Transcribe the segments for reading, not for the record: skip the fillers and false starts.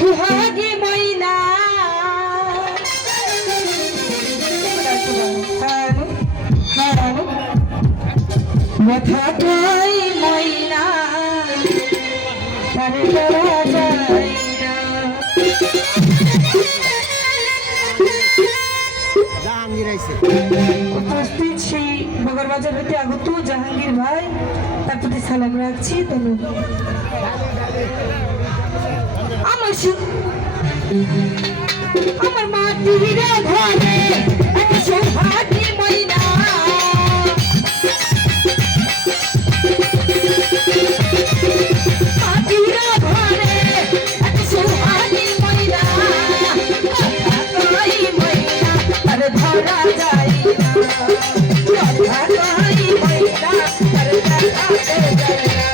সুহাগী ময়না কথা কই ময়না তারে করা যায় না। উপস্থিত সেই বগরবাজার হতে আগত জাহাঙ্গীর ভাই তার প্রতি সালাম রাখছি। ধন্যবাদ। আমার মাটির ঘরে এক সৌভাগ্যী ময়না মাটির ঘরে এক সৌভাগ্যী ময়না কথা কই ময়না তার ধরা যায় না। কথা কই ময়না তার দেখাতে যায় না।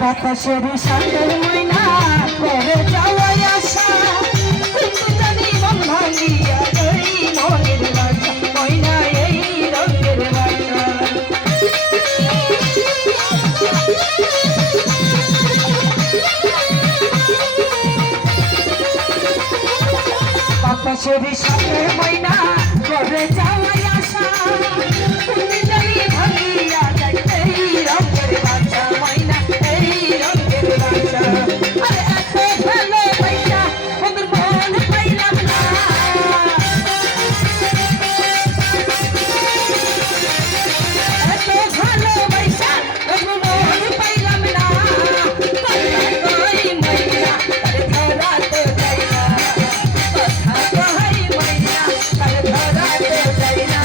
বাতাসের সাথের ময়না করে যাওয়াই আশা কিন্তু জানি মন ভাঙিয়া এই মনের বাসা ময়না এই রঙের বাসা বাতাসেরই সাথে ময়না করে যাওয়াই আশা তুমি জানি ভাঙিয়া যাইতে এই রঙের বাচ্চা ময়না এই রঙের বাচ্চা আরে এত ভালো পয়সা ওদের মন পাইলাম না এত ভালো পয়সা ওদের মন পাইলাম না কথা কই ময়না আরে ধরা তো যাই না কথা কই ময়না আরে ধরা তো যাই না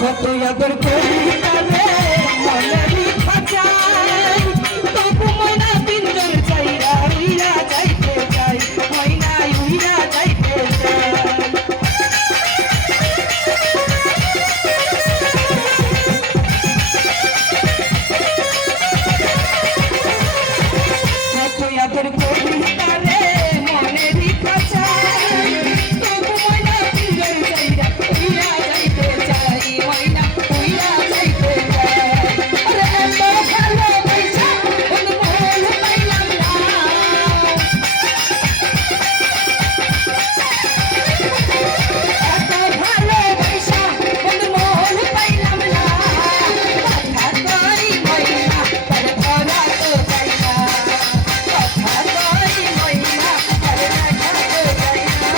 কত আদর করি তারে মনেরই খাঁচায় তবু ময়না তিনজন চাইরা উইরা যাইতে চাই ময়না উইরা যাইতে চাই কত আদর করি তারে মনেরই খাঁচায় তবু ময়না তিনজন চাইরা উইরা যাইতে চাই ময়না উইরা যাইতে চাই আরে এত ভালো পয়সা ওদের মন পাইলাম না এত ভালো পয়সা ওদের মন পাইলাম না কথা কই ময়না তারে ধরা তো যাই না কথা কই ময়না তারে দেখা তো যাই না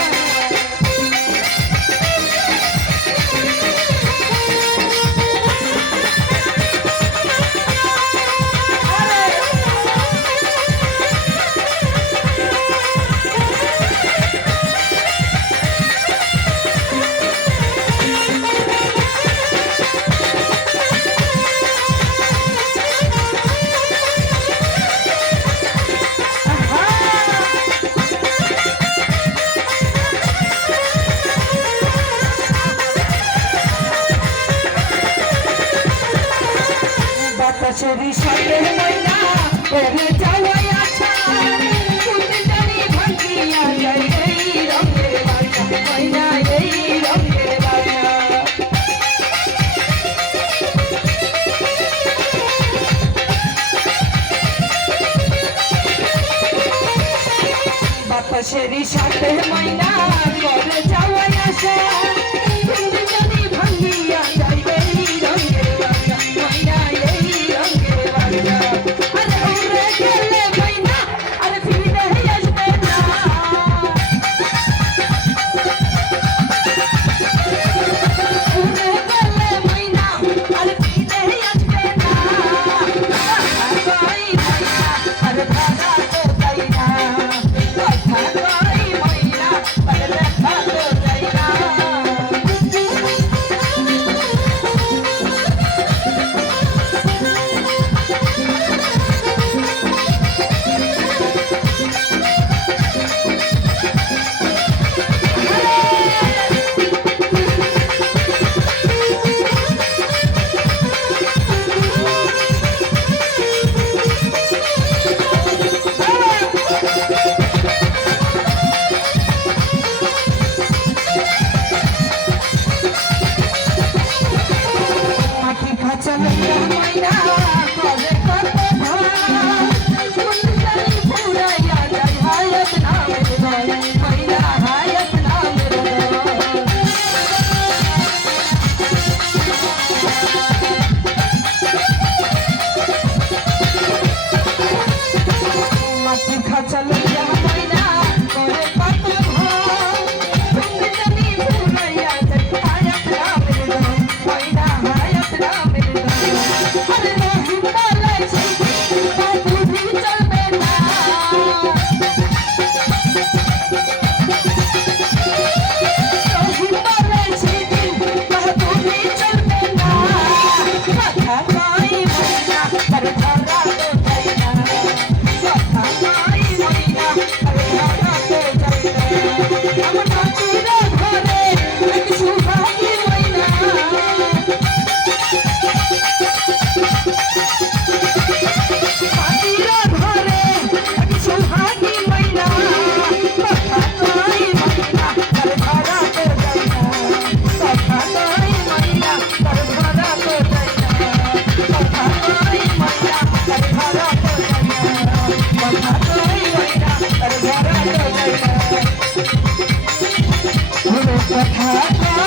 বাতাসেরই সাথে ময়না করে যাওয়াই আশা তুমি জানি ভাঙিয়া যাই এই রঙের বাচ্চা ময়না এই রঙের বাচ্চা বাতাসেরই সাথে ময়না করে যাওয়াই আশা তুমি জানি ভাঙিয়া যাই এই রঙের বাচ্চা ময়না এই রঙের বাচ্চা আরে উড়ে গেলে ময়না আরে ফিরে আসবে না উড়ে গেলে ময়না আরে ফিরে আসবে না কথা কই ময়না আরে ধরা তো যাই না কথা কই ময়না আরে দেখা তো যাই না মাটি খাঁচা লইয়া ময়না করে কত ভাই তুমি জানি পুরাইয়া যাই হায়াত নামের দল ময়না হায়াত নামের দল মাটি খাঁচা লইয়া ময়না করে কত ভাই তুমি জানি পুরাইয়া যাই হায়াত নামের দল ময়না হায়াত নামের দল আরে রহিম বলেছে বাবুজি চলবে না রহিম বলেছে বাবুজি চলবে না কথা কই ময়না তারে ধরা তো কথা